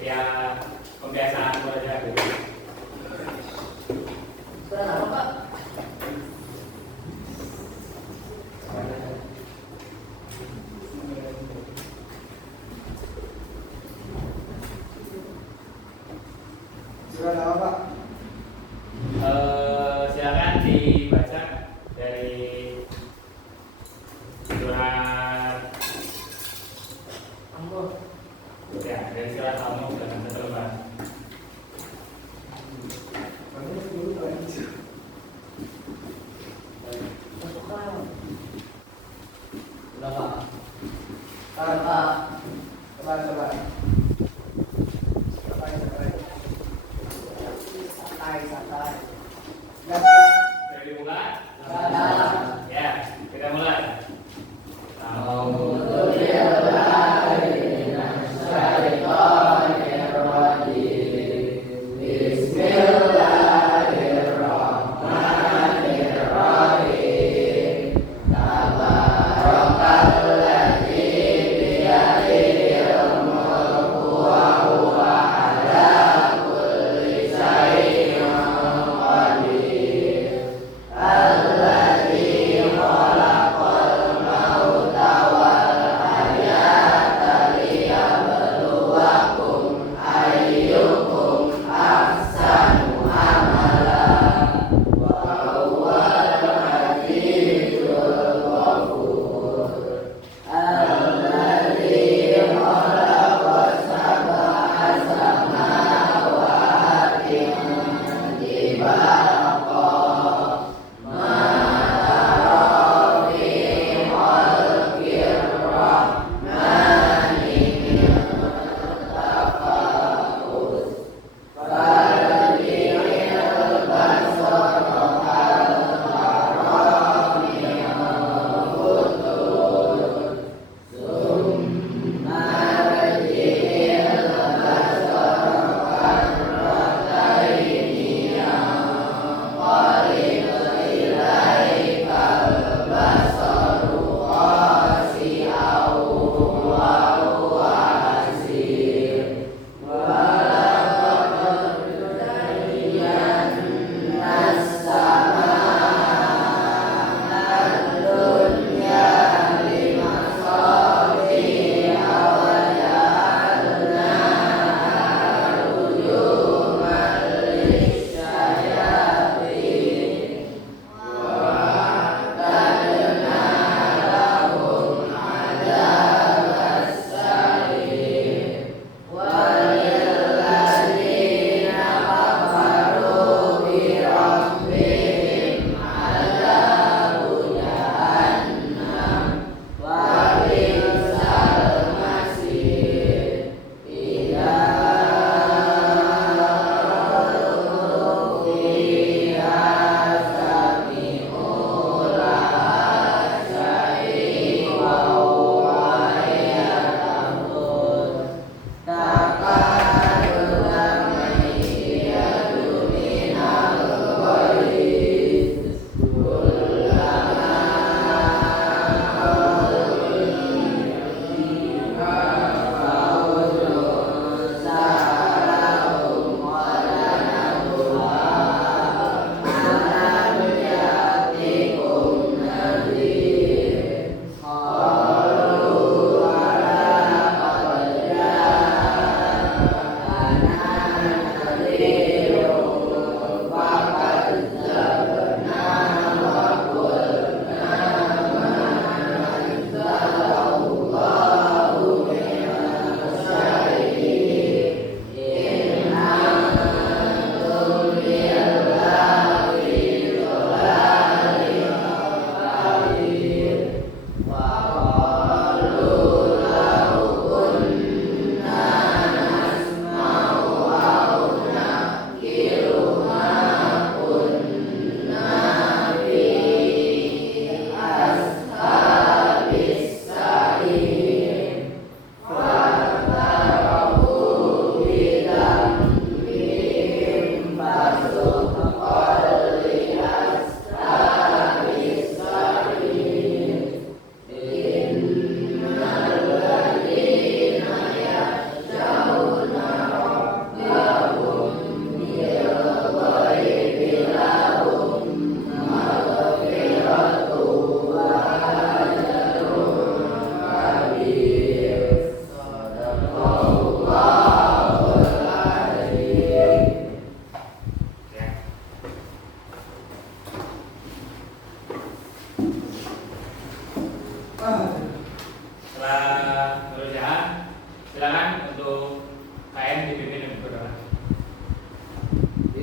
ya pembiasaan aja gitu. Sudah apa Pak? Surat apa Pak? Silakan dibaca dari surat Ambo. ya dari surat Al-Mulk dan seterusnya. Sudah Pak. Coba, coba. Santai. Dari mulai. Ya. Ya, kita mulai. Alhamdulillah.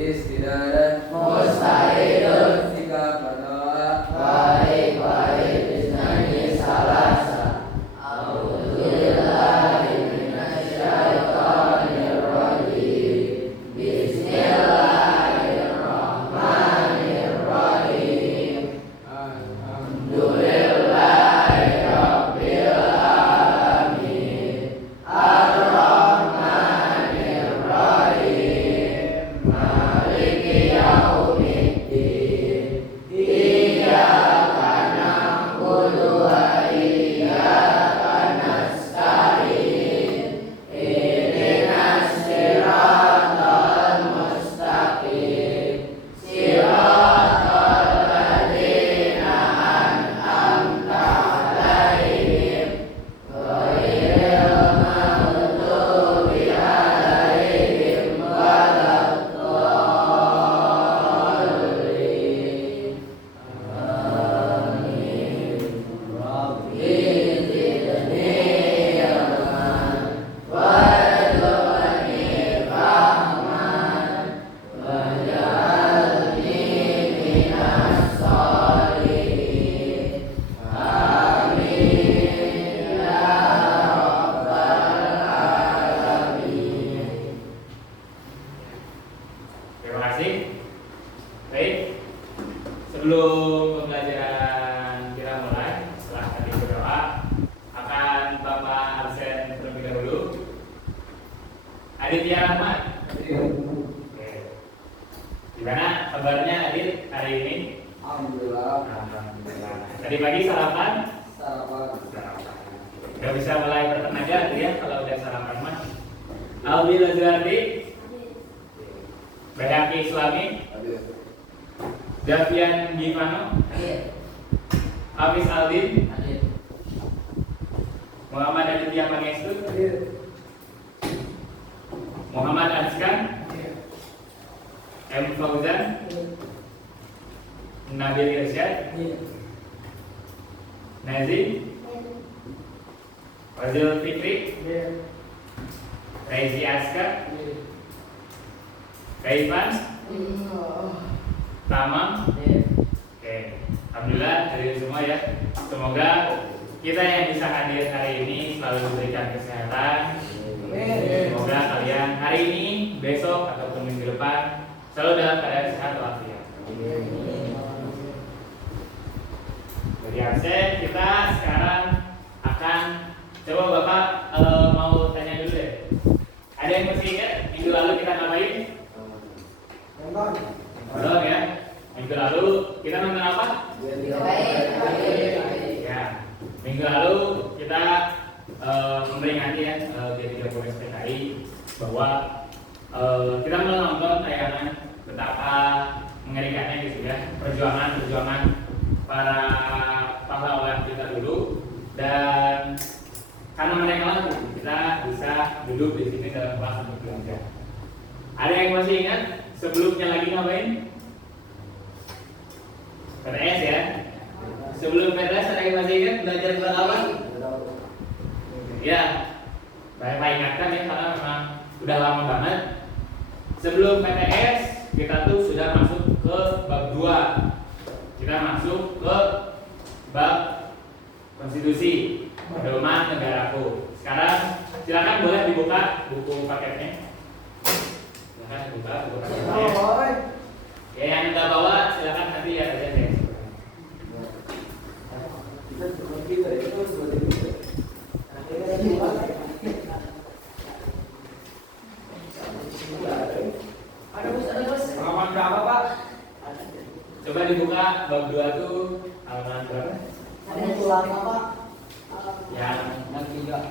tulis tidak ada Mustahilun. sikap berdoa Baik-baik bismillah salasa. A'udzubillahi minasyaitonirrajim. Bismillahirrahmanirrahim. Alhamdulillahi rabbil alamin. Ar-Rahmanir Rahim. Maliki yaumiddin. Iyyaka na'budu wa iyyaka nasta'in. Ihdinas siratal mustaqim. Siratal ladzina an'amta 'alaihim ghairil maghdubi 'alaihim waladdallin. Amin. Rabbi zidni ilman warzuqni fahman waj'alni minas sholihin. Amin ya rabbal alamin. Terima kasih. Baik. Sebelum pembelajaran kita mulai, setelah tadi berdoa, akan Bapak absen terlebih dahulu. Aditya Rahmat. Oke. Gimana kabarnya Adit hari ini? alhamdulillah Alhamdulillah. Tadi pagi sarapan? sarapan Udah bisa mulai bertenaga tuh ya kalau udah sarapan mah. Albi Lazuardi, Bayaki Islami, Davian Gimano, Hadir. Hafiz Aldin, Hadir. Muhammad Aditya Pangestu, Muhammad Arskan, M. Fauzan, Nabil Irsyad, Nazim, Fazil Fikri, Raizi Askar, Kaifan, Tamam. Oke, alhamdulillah dari semua ya. Semoga kita yang bisa hadir hari ini selalu diberikan kesehatan. Semoga kalian hari ini, besok ataupun minggu depan selalu dalam keadaan sehat walafiat. Dari absen kita sekarang akan coba Bapak mau tanya dulu deh. Ada yang masih ingat minggu lalu kita ngapain? Belum ya? Minggu lalu kita nonton apa? Ya, minggu lalu kita memperingati ya G30 SPKI bahwa kita menonton tayangan betapa mengerikannya gitu ya perjuangan para pahlawan kita dulu, dan karena mereka lah kita bisa duduk di sini dalam kelas untuk belajar. Ada yang masih ingat sebelumnya lagi ngapain? PTS ya. Sebelum PTS ada yang masih ingat belajar tentang apa? Ya, Bapak ingatkan ya karena memang udah lama banget. Sebelum PTS kita tuh sudah masuk ke bab 2. Kita masuk ke bab konstitusi, pedoman negaraku. Sekarang silakan boleh dibuka buku paketnya. Silakan dibuka buku paketnya. Ya, yang udah bawa silakan nanti ya lihat ya. halaman berapa Pak? Coba dibuka bab 2 tuh halaman berapa? Yang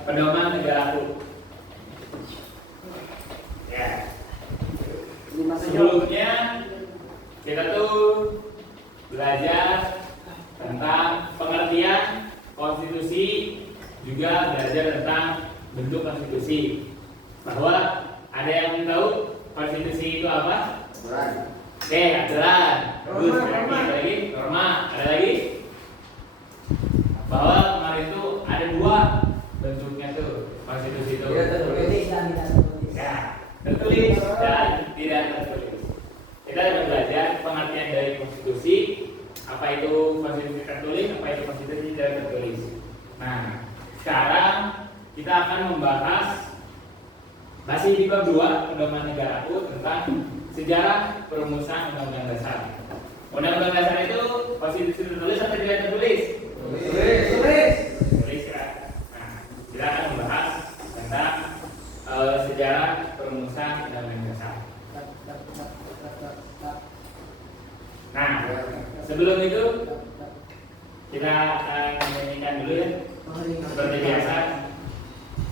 pedoman negaraku. Ya. Sebelumnya kita tuh belajar tentang pengertian konstitusi, juga belajar tentang bentuk konstitusi. Bahwa ada yang tahu konstitusi itu apa? Oke, aturan. Terus ada lagi norma. Ada lagi bahwa kemarin itu ada 2 bentuknya tuh konstitusi itu. Tidak tertulis. Ya, tertulis dan tidak tertulis. tertulis, apa itu positif tidak tertulis. Nah, sekarang kita akan membahas masih di bab 2 Pedoman Negaraku tentang sejarah perumusan Undang-Undang Dasar. Undang-Undang Dasar itu positif tertulis atau tidak tertulis? Tertulis ya. Nah, kita akan membahas tentang sejarah perumusan Undang-Undang Dasar. Nah, sebelum itu kita akan menyanyikan dulu ya. Seperti biasa,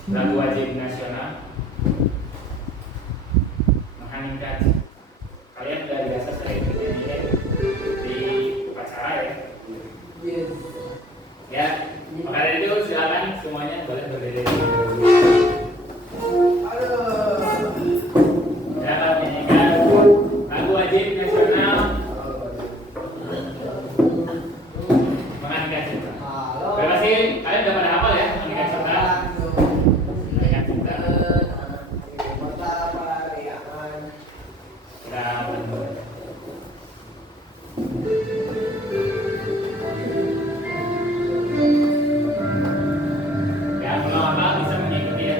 lagu wajib nasional. Menghaningkan. Kalian sudah biasa sering nyanyiin di upacara ya. Ya, maka dari itu silakan semuanya boleh berdiri. Kita akan menyanyikan lagu wajib nasional. Menghaningkan cinta. Terima kasih. Kalian udah pada hafal ya menghaningkan cinta. Menghaningkan cinta. Kita mulai. Ya, kalau hafal bisa mengikuti ya.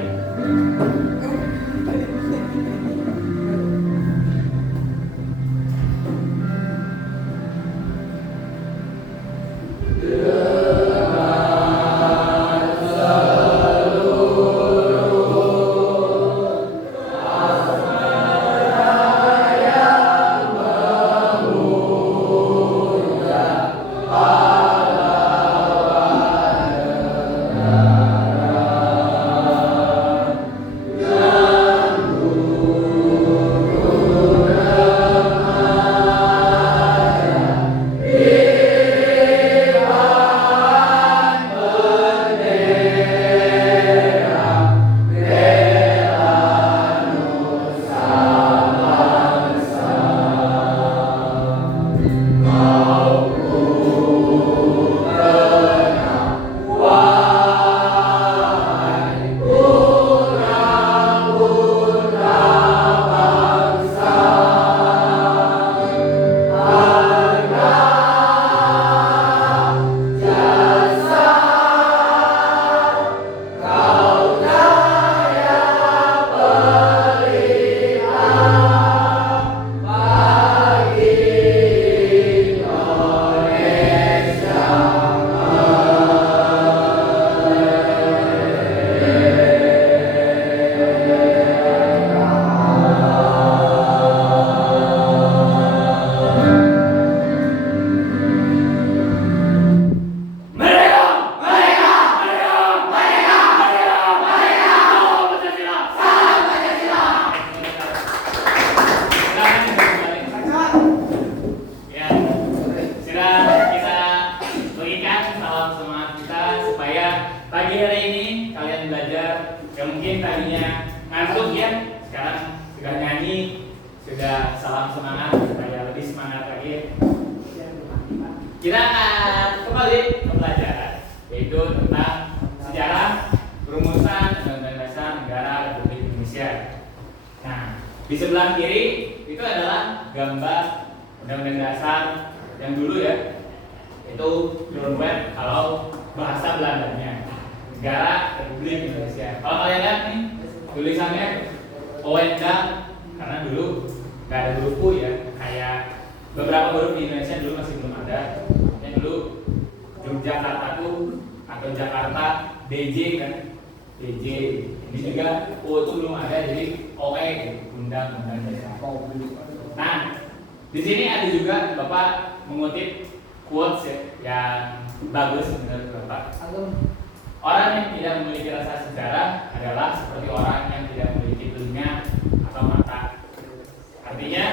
Kita akan kembali ke pelajaran, yaitu tentang sejarah perumusan Undang-Undang Dasar Negara Republik Indonesia. Nah, di sebelah kiri itu adalah gambar Undang-Undang Dasar yang dulu ya, itu Grondwet kalau bahasa Belandanya, Negara Republik Indonesia. Kalau kalian lihat nih tulisannya OND, karena dulu nggak ada huruf U ya, kayak beberapa huruf di Indonesia dulu masih belum ada. Yang dulu Yogyakarta tuh atau Jakarta DJ kan, DJ. Ini juga U itu belum ada, jadi OE Undang-Undang Dasar. Nah, di sini ada juga Bapak mengutip quotes ya, yang bagus menurut Bapak. Orang yang tidak memiliki rasa sejarah adalah seperti orang yang tidak memiliki telinga atau mata. Artinya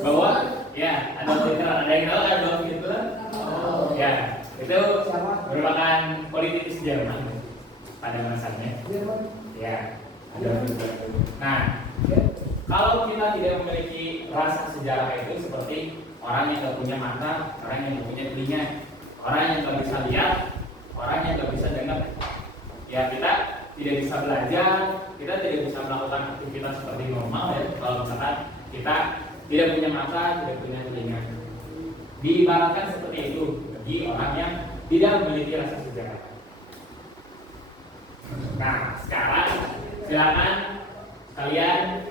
bahwa ya ada yang tahu ada Adolf Hitler. Ya, itu merupakan politikus Jerman pada masanya. Ya, Adolf Hitler. Nah, kalau kita tidak memiliki rasa sejarah itu seperti orang yang tidak punya mata, orang yang tidak punya telinga, orang yang tidak bisa lihat, orang yang tidak bisa dengar. Ya, kita tidak bisa belajar, kita tidak bisa melakukan aktivitas seperti normal ya. Kalau misalkan kita tidak punya mata, tidak punya telinga. Diibaratkan seperti itu bagi orang yang tidak memiliki rasa sejarah. Nah, sekarang silakan kalian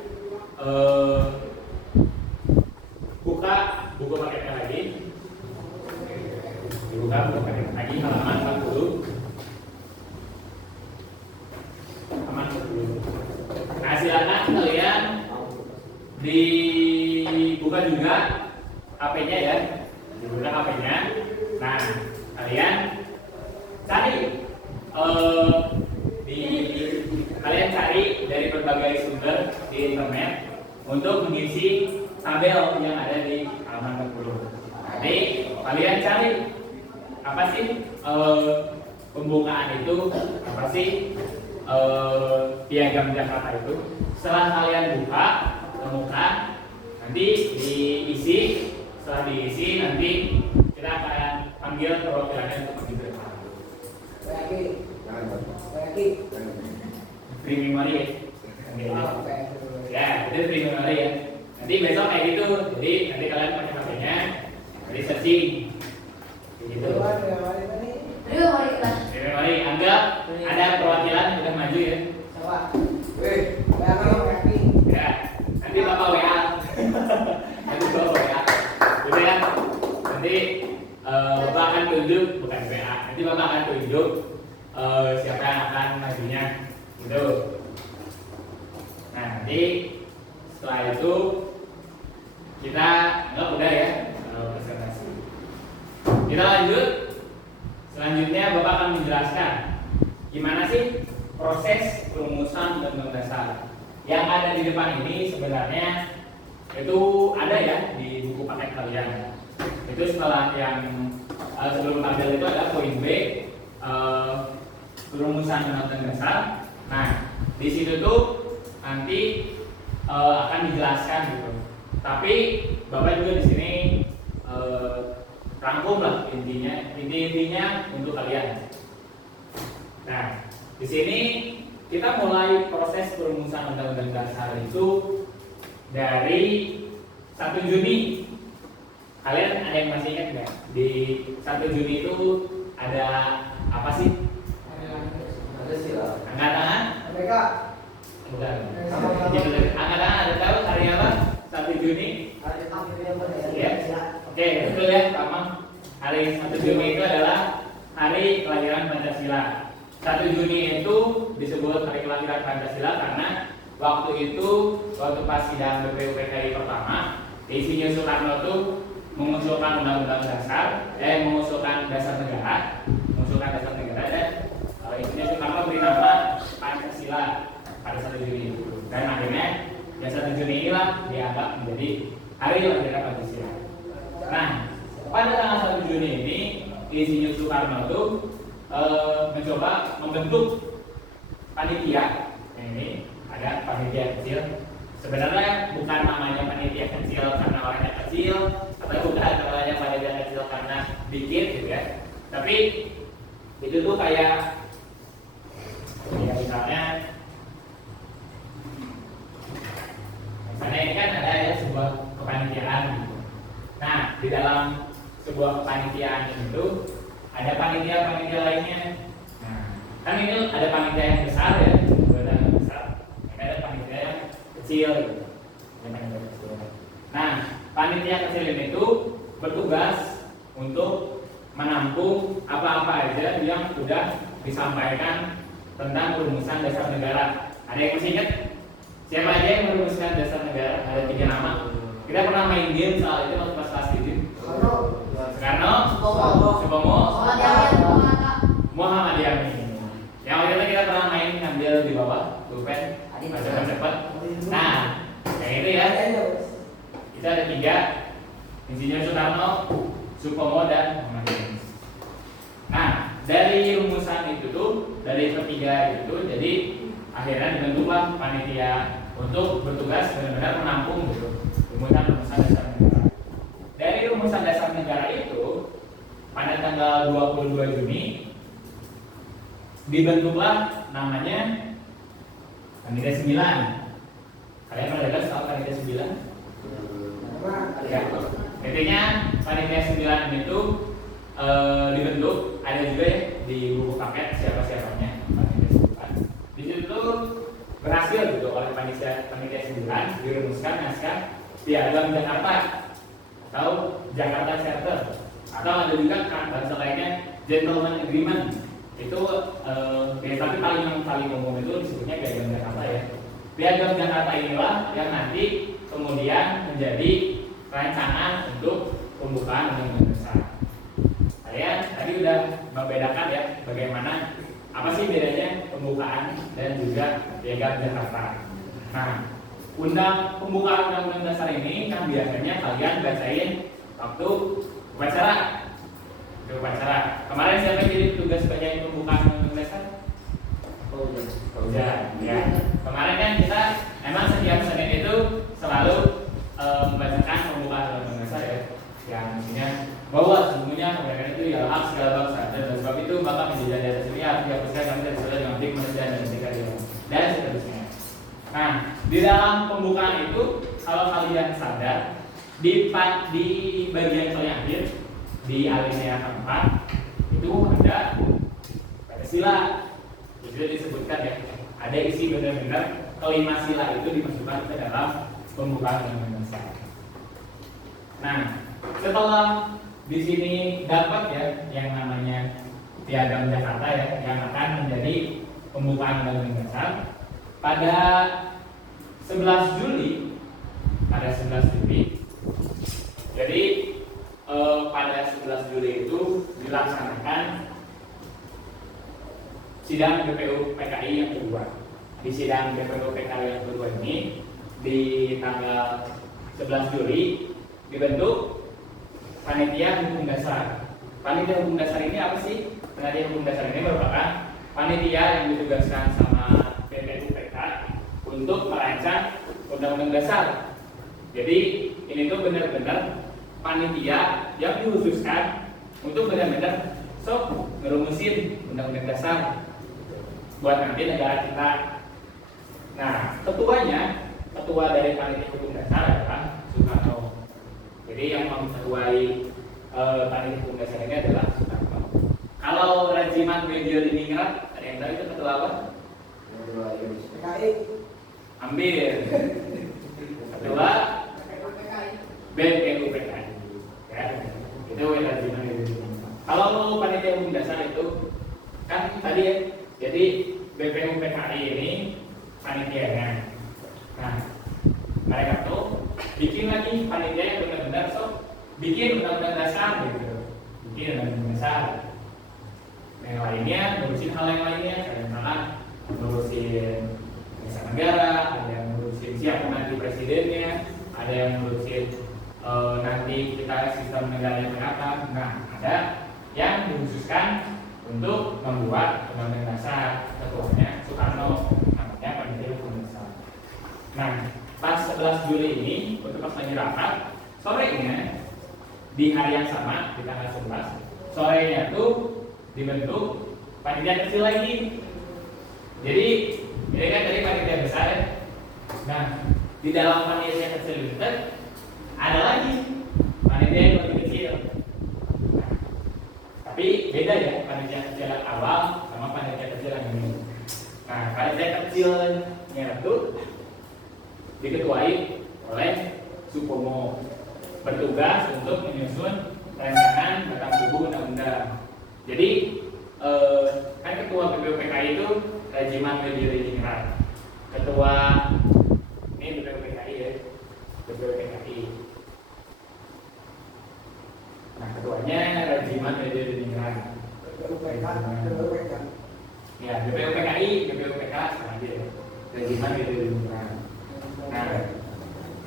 buka buku paketnya lagi. Dibuka buku paketnya lagi halaman 40. Halaman 40. Nah, silakan kalian dibuka juga HP-nya ya. Dibuka HP-nya. Nah, kalian cari kalian cari dari berbagai sumber di internet untuk mengisi tabel yang ada di halaman 40. Nanti kalian cari apa sih pembukaan itu, apa sih piagam Jakarta itu. Setelah kalian buka, temukan, nanti diisi. Setelah diisi nanti kita akan panggil perwakilannya untuk menjadi free memory ya, itu free memory ya. Nanti besok kayak gitu, jadi nanti kalian pakai HP-nya, nanti searching, gitu. Free memory, anggap ada perwakilan yang udah maju ya. Ya, nanti bapak WA, nanti bapak WA, gitu ya. Nanti bapak akan tunjuk, bukan WA, nanti bapak akan tunjuk siapa yang akan majunya, gitu. Nah, nanti setelah itu kita anggap udah ya presentasi. Kita lanjut. Selanjutnya bapak akan menjelaskan gimana sih proses perumusan undang-undang dasar. Yang ada di depan ini sebenarnya itu ada ya di buku paket kalian. Itu setelah yang sebelum tabel itu ada poin B, perumusan undang-undang dasar. Nah, di situ tuh nanti akan dijelaskan gitu. Tapi bapak juga di sini rangkum lah intinya untuk kalian. Nah, di sini kita mulai proses perumusan undang-undang dasar itu dari 1 Juni. Kalian ada yang masih ingat nggak? Di 1 Juni itu ada apa sih? Angkatan? Bukan. Angkatan ada tahu hari apa? 1 Juni? Ya. Oke, betul ya, Pak. Hari 1 Juni itu adalah hari kelahiran Pancasila. 1 Juni itu disebut hari kelahiran Pancasila karena waktu pas sidang BPUPKI pertama, Insinyur Soekarno tuh mengusulkan undang-undang dasar, mengusulkan dasar negara, dan Insinyur Soekarno beri nama Pancasila pada 1 Juni itu. Dan akhirnya yang 1 Juni inilah dianggap menjadi hari kelahiran Pancasila. Nah, pada tanggal 1 Juni ini Insinyur Soekarno itu mencoba membentuk panitia. Ini ada panitia kecil. Sebenarnya bukan namanya panitia kecil karena orangnya kecil, atau bukan namanya panitia kecil karena dikit gitu ya. Tapi itu tuh kayak ya misalnya ini kan ada ya sebuah kepanitiaan gitu. Nah, di dalam sebuah kepanitiaan itu ada panitia lainnya. Nah, kan ini ada panitia yang besar ya, yang besar. Ada panitia yang kecil gitu. Nah, panitia kecil ini tuh bertugas untuk menampung apa-apa aja yang sudah disampaikan tentang perumusan dasar negara. Ada yang masih ingat? Siapa aja yang merumuskan dasar negara? Ada 3 nama. Kita pernah main game soal itu waktu pas kelas 7. Soekarno, Supomo, Muhammad Yamin. Yang waktu itu kita pernah main ngambil di bawah pulpen, baca cepat. Nah, kayak itu ya. Kita ada 3, Insinyur Soekarno, Supomo, dan Muhammad Yamin. Nah, dari rumusan itu tuh, dari ketiga itu, jadi akhirnya dibentuklah panitia untuk bertugas benar-benar menampung gitu rumusan dasar negara. Dari rumusan dasar negara itu pada tanggal 22 Juni dibentuklah namanya panitia 9. Kalian pernah dengar soal panitia 9? Ya. Intinya panitia 9 itu dibentuk ada juga ya di buku paket siapa-siapanya panitia 9. Di situ berhasil gitu oleh panitia 9 dirumuskan naskah Piagam Jakarta atau Jakarta Charter, atau ada juga bahasa lainnya Gentleman Agreement. Itu tapi paling umum itu disebutnya Piagam Jakarta ya. Piagam Jakarta inilah yang nanti kemudian menjadi rancangan untuk pembukaan Undang-Undang Dasar. Saya tadi udah membedakan ya bagaimana apa sih bedanya pembukaan dan juga Piagam Jakarta. Nah, pembukaan Undang-Undang Dasar ini kan biasanya kalian bacain waktu upacara. Kemarin siapa yang jadi tugas bacain pembukaan Undang-Undang Dasar? Ya. Kemarin kan kita emang setiap Senin itu selalu membacakan pembukaan Undang-Undang Dasar ya. Yang isinya bahwa sesungguhnya kemerdekaan itu ialah hak segala bangsa dan oleh sebab itu maka menjadi di atas ini harus dihapuskan kami dan saudara dengan hak manusia dan etika dan seterusnya. Nah, di dalam pembukaan itu kalau kalian sadar di bagian paling akhir di alinea keempat itu ada Pancasila. Itu disebutkan ya, ada isi benar-benar kelima sila itu dimasukkan ke dalam pembukaan Undang-Undang Dasar. Nah, setelah di sini dapat ya yang namanya Piagam Jakarta ya yang akan menjadi pembukaan Undang-Undang Dasar pada 11 Juli. Jadi pada 11 Juli itu dilaksanakan sidang BPU PKI yang kedua. Di sidang BPU PKI yang kedua ini di tanggal 11 Juli dibentuk Panitia Hukum Dasar. Panitia Hukum Dasar ini apa sih? Panitia Hukum Dasar ini merupakan panitia yang ditugaskan sama BPUPK untuk merancang Undang-Undang Dasar. Jadi ini tuh benar-benar panitia yang dikhususkan untuk benar-benar ngerumusin Undang-Undang Dasar buat nanti negara kita. Nah, ketua dari Panitia Hukum Dasar adalah Soekarno. Jadi yang mengetuai Panitia Hukum Dasar ini adalah Soekarno. Kalau Regiman Media di Ningrat, ada yang tahu itu ketua apa? Ketua PKI. Ambil. Ketua BPUPKI. Ya, itu Regiman Media di Ningrat. Kalau Panitia Hukum Dasar itu kan tadi ya, jadi BPUPKI ini panitianya. Nah, mereka tuh bikin lagi panitia yang benar-benar bikin Undang-Undang Dasar gitu, bikin Undang-Undang Dasar. Yang lainnya ngurusin hal yang lainnya, kayak misalkan ngurusin Dasar Negara, ada yang ngurusin siapa nanti presidennya, ada yang ngurusin nanti kita sistem negara yang akan. Nah, ada yang dikhususkan untuk membuat Undang-Undang Dasar. Ketuanya Soekarno, namanya Panitia Hukum Dasar. Nah, pas 11 Juli ini untuk pas lagi rapat, sorenya di hari yang sama di tanggal 11, sorenya tuh dibentuk panitia kecil lagi. Jadi ini kan tadi panitia besar ya. Nah, di dalam panitia kecil itu ada lagi panitia yang lebih kecil. Nah, tapi beda ya panitia kecil yang awal sama panitia kecil yang ini. Nah, panitia kecilnya itu diketuai oleh Supomo, bertugas untuk menyusun rancangan batang tubuh undang-undang. Jadi kan ketua BPUPKI itu Regiman Media Ningrat. Ketua ini BPUPKI ya, BPUPKI. Nah, ketuanya Regiman Media Ningrat. Ya, BPUPKI sama aja ya. Regiman Media Ningrat. Nah,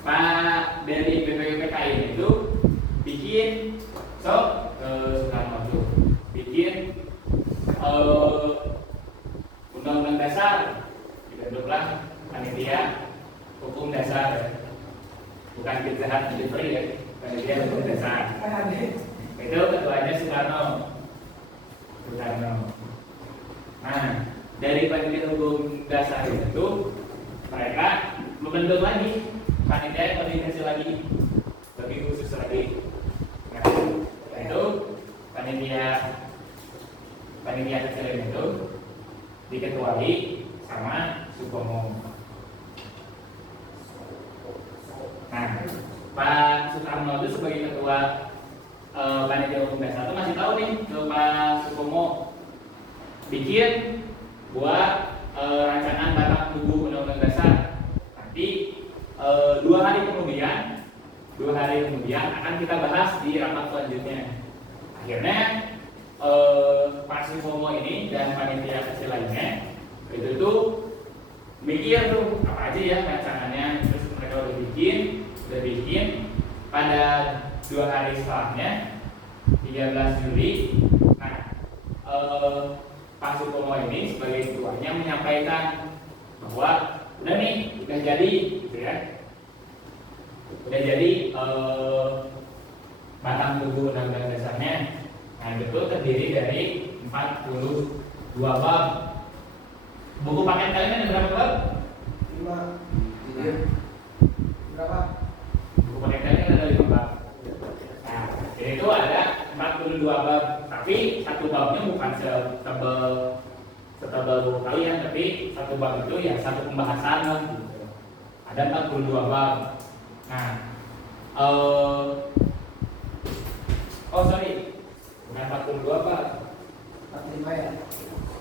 Pak dari BPUPKI itu bikin Soekarno tuh bikin Undang-Undang Dasar, dibentuklah Panitia Hukum Dasar, bukan Pizza Hut delivery ya, Panitia Hukum Dasar. Itu ketuanya Soekarno. Nah, dari Panitia Hukum Dasar itu mereka membentuk lagi panitia yang lebih kecil lagi, lebih khusus lagi. Nah, itu panitia panitia kecil itu diketuai sama Supomo. Nah, Pak Sutarno itu sebagai ketua panitia hukum dasar itu masih tahu nih ke Pak Supomo bikin buat rancangan batang tubuh undang-undang dasar. Nanti 2 hari kemudian akan kita bahas di rapat selanjutnya. Akhirnya Pak Supomo ini dan panitia kecil lainnya itu tuh mikir tuh apa aja ya rancangannya, terus mereka udah bikin pada 2 hari setelahnya 13 Juli. Nah, Pak Supomo ini sebagai ketuanya menyampaikan bahwa udah nih, udah jadi gitu ya. Udah jadi batang tubuh undang-undang dasarnya. Nah, itu terdiri dari 42 bab. Buku paket kalian ada berapa bab? 5. Berapa? Buku paket kalian ada 5 bab. Nah, jadi itu ada 42 bab, tapi satu babnya bukan setebal buku kalian, tapi satu bab itu ya satu pembahasan lah gitu. Ada 42 bab. Nah, bukan 42 bab. 45 ya?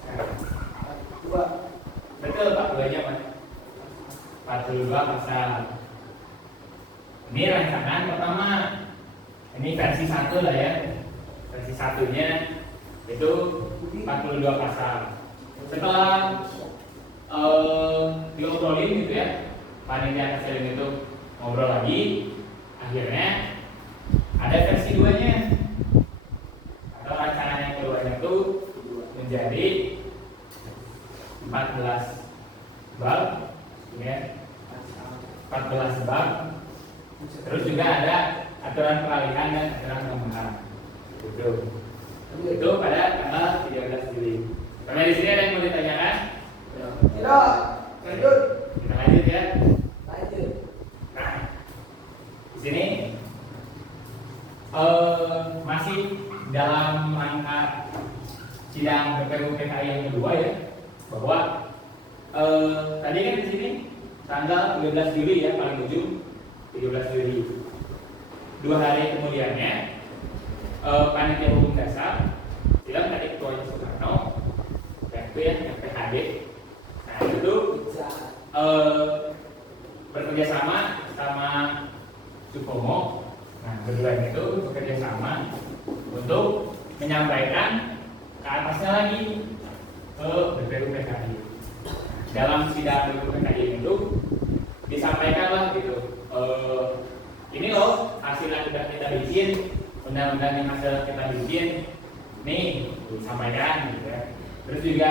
Nah, 2. betul Pak, 2-nya Pak. 42 pasal. Ini rancangan pertama. Ini versi 1 lah ya. Versi 1-nya itu 42 pasal. Setelah diobrolin gitu ya, panitia kecil itu ngobrol lagi, akhirnya ada versi 2-nya atau rancangan yang keduanya itu menjadi 14 bab ya, 14 bab. Terus juga ada aturan peralihan dan aturan tambahan. Itu pada tanggal 13 Juli. Karena di sini ada yang mau ditanyakan? Tidak. Lanjut. Kita lanjut ya. Lanjut. Nah, di sini masih dalam rangka sidang BPU PKI yang kedua ya, bahwa tadi kan di sini tanggal 13 Juli ya, paling ujung 13 Juli. 2 hari kemudiannya panitia hukum dasar bilang tadi ketuanya Soekarno itu ya PHD. Nah itu bekerja sama sama Supomo. Nah berdua itu bekerja sama untuk menyampaikan ke atasnya lagi ke BPU PKI. Dalam sidang BPU PKI itu disampaikanlah gitu, ini loh hasil yang sudah kita bikin, undang-undang yang hasil kita bikin nih disampaikan gitu ya. Terus juga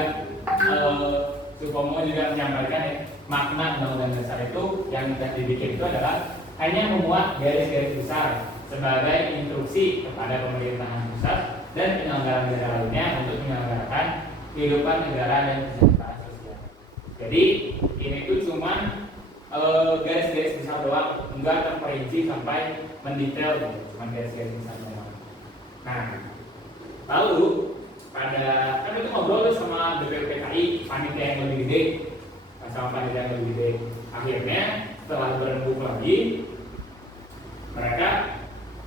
Supomo juga menyampaikan ya, makna undang-undang dasar itu yang sudah dibikin itu adalah hanya memuat garis-garis besar sebagai instruksi kepada pemerintahan pusat dan penyelenggara negara lainnya untuk menyelenggarakan kehidupan negara dan kesejahteraan sosial. Jadi ini tuh cuma garis-garis besar doang, enggak terperinci sampai mendetail gitu, cuma garis-garis besar doang. Nah, lalu pada kan itu ngobrol sama BPUPKI, panitia yang lebih gede, sama panitia yang lebih gede. Akhirnya setelah berembuk lagi, mereka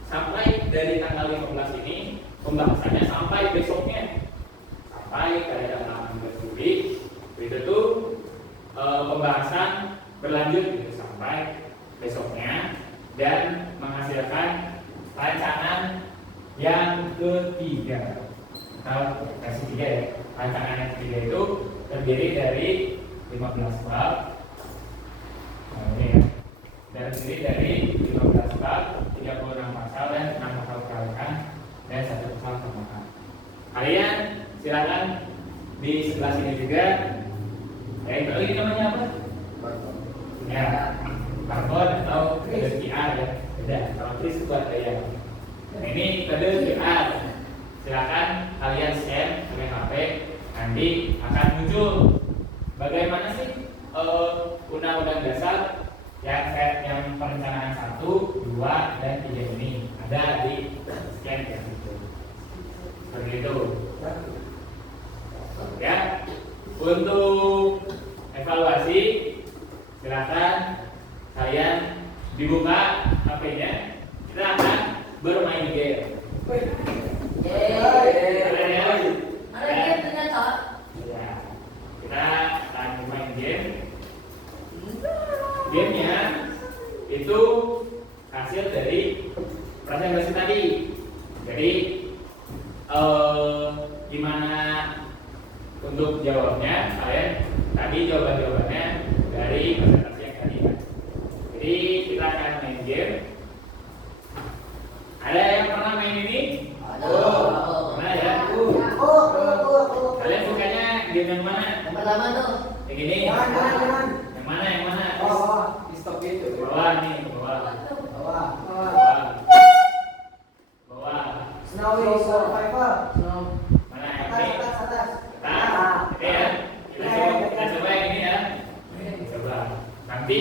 sampai dari tanggal 15 ini pembahasannya sampai besoknya, sampai pada tanggal 16 Juli itu tuh pembahasan berlanjut gitu sampai besoknya dan menghasilkan rancangan yang ketiga atau versi 3 ya. Rancangan yang ketiga itu terdiri dari 15 bab. Nah, ini ya. Dan terdiri dari 15 bab, 36 pasal dan 6 pasal peralihan dan 1 pasal tambahan. Kalian silakan di sebelah sini juga. Ini namanya apa? Ya, barcode atau kode QR ya. Beda. Kalau kris buat bayar. Dan ini kode QR. Silakan kalian scan pakai HP, nanti akan muncul bagaimana sih undang-undang dasar yang perencanaan 1, 2, dan 3 ini ada di scan ya gitu. Seperti itu. untuk evaluasi, silakan kalian dibuka HP-nya. Kita akan bermain game. Yeay. Ada Ya. game ternyata. Ya, kita akan bermain game. Gamenya itu hasil dari presentasi tadi. Jadi gimana untuk jawabnya? Kalian tadi jawabannya dari presentasi yang tadi. Jadi kita akan main game. Ada yang pernah main ini? Pernah ya? Kalian sukanya game yang mana? Yang pertama tuh. Yang ini? Jangan. Yang mana? Yang mana? Di stop gitu. Ke bawah nih, ke bawah. Bawah. Bawah. Bawah. Snowy survival. Mana yang Atas, ini? atas, atas. Nah, ini ya. Kita coba yang ini ya. Coba. Nanti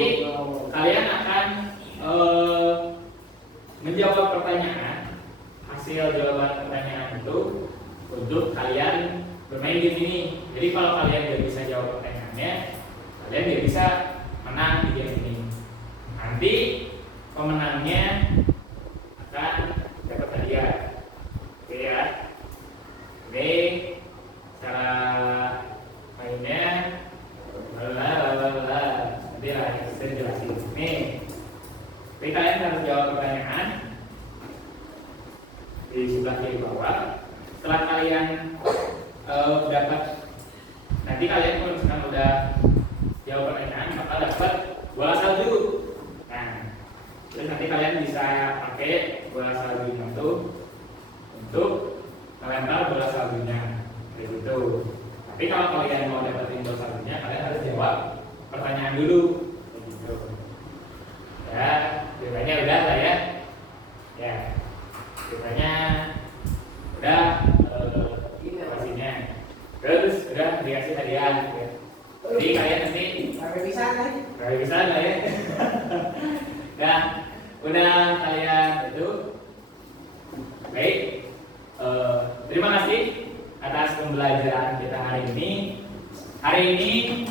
kalian akan menjawab pertanyaan, hasil jawaban pertanyaan itu untuk kalian bermain di sini. Jadi kalau kalian tidak bisa jawab pertanyaannya, kalian tidak bisa menang di game ini. Nanti pemenangnya akan dapat hadiah. Oke ya. Oke. Cara mainnya, nanti lah saya jelasin. Nih, jadi kalian harus jawab pertanyaan di sebelah kiri bawah. Setelah kalian dapat, nanti kalian kalau misalkan udah jawab pertanyaan, maka dapat bola salju. Nah, terus nanti kalian bisa pakai bola saljunya itu untuk melempar bola saljunya, kayak gitu. Tapi kalau kalian mau dapetin bola saljunya, kalian harus jawab pertanyaan dulu, kayak gitu. Ya, jawabannya udah lah ya. Ya, jawabannya udah pastinya. Terus udah dikasih hadiah. Ya. Jadi kalian nanti Sampai bisa kan? gak bisa lah ya. Nah, udah kalian itu. Baik. Terima kasih atas pembelajaran kita hari ini. Hari ini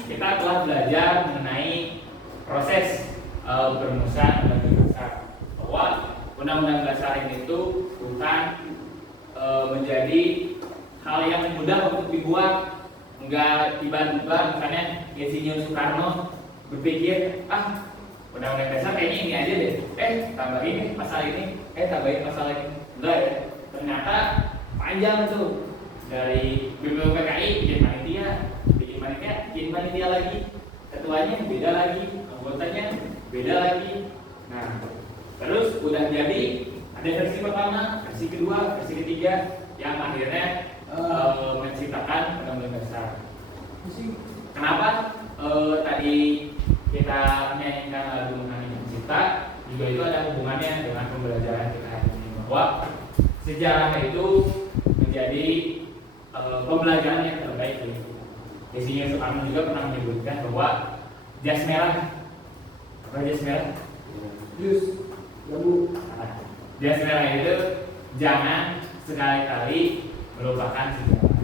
kita telah belajar mengenai proses perumusan undang-undang dasar. Bahwa undang-undang dasar ini itu bukan menjadi hal yang mudah untuk dibuat. Enggak tiba-tiba misalnya Insinyur Soekarno berpikir, undang-undang dasar kayaknya ini aja deh. Tambahin pasal ini, tambahin pasal ini. Enggak ya. Ternyata panjang tuh. Dari BPUPKI bikin panitia lagi. Ketuanya beda lagi, anggotanya beda lagi. Nah, terus udah jadi ada versi pertama, versi kedua, versi ketiga yang akhirnya menciptakan undang-undang dasar. Kenapa tadi kita menyanyikan lagu Mengenai Pencipta? Juga itu ada hubungannya dengan pembelajaran kita hari ini, bahwa sejarah itu menjadi pembelajaran yang terbaik bagi kita. Insinyur Soekarno juga pernah menyebutkan bahwa jas merah, apa jas merah? Jus. Lembu. Jas merah itu jangan sekali-kali melupakan sejarah.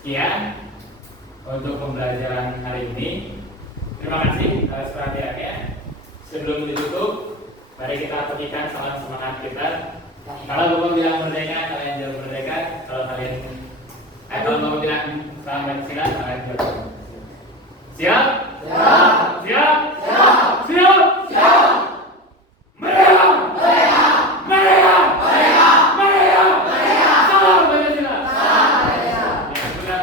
Sekian untuk pembelajaran hari ini. Terima kasih atas perhatiannya. Sebelum ditutup, mari kita petikan salam semangat kita. Kalau Bapak bilang merdeka, kalian jawab merdeka. Kalau Bapak bilang salam Pancasila, kalian jawab Pancasila. Siap? Siap? Siap? Siap? Siap? Siap? Merdeka! Merdeka! Merdeka! Merdeka! Merdeka! Merdeka! Salam Pancasila! Salam Pancasila!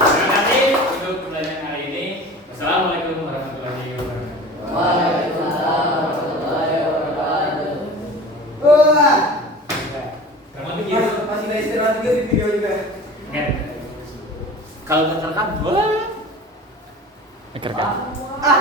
Terima kasih untuk pembelajaran hari ini. Wassalamualaikum warahmatullahi wabarakatuh. Waalaikumsalam warahmatullahi wabarakatuh. Wah. Kamu pikir Masih ada istirahat juga di video juga. kalau tertekan, wah. Ah,